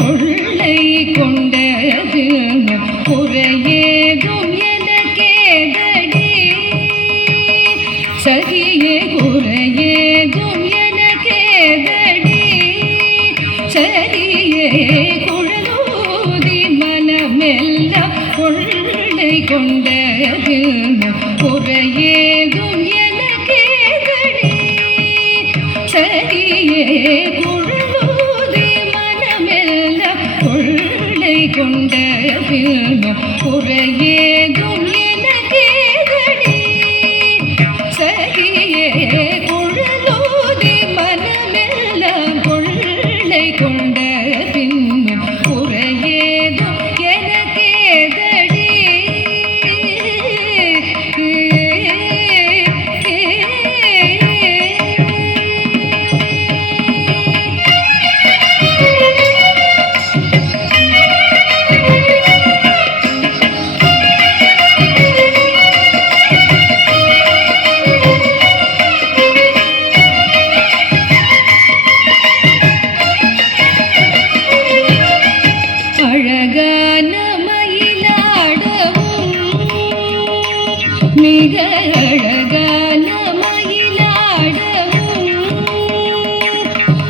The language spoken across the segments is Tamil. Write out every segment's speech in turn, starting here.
பொருளை கொண்டது குறையேதும் எனக்கேதடி சகியே குறையேதும் எனக்கேதடி சரியே குழலூதி மனமெல்லாம் பொருளை கொண்டது குறையேதும் எனக்கேதடி சகியே கொள்ளை கொண்ட பின்பம் உரையேதும்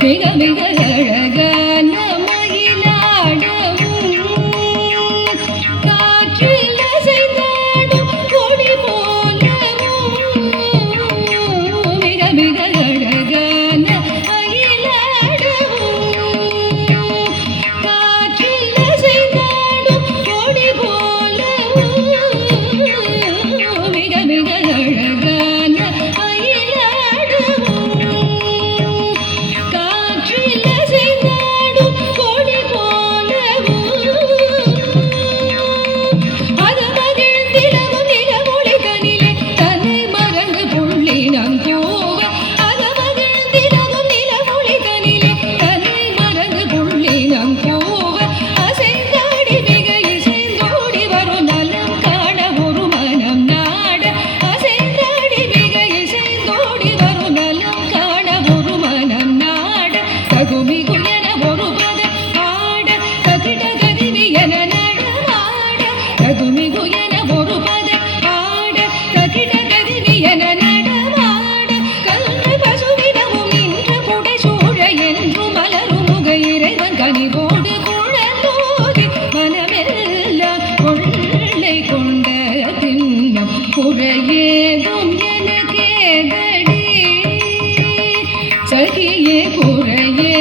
每个每个人。மிகு என ஒரு பத ஆட தகிட கதிவி என நடமாட கல்வி பசுவினமும் நின்று புடை சூழ என்று மலரும் முக இறைவன் கனிவோடு குழந்தோதி மனமெல்லாம் கொள்ளை கொண்ட தின்னம் சகியே குறையே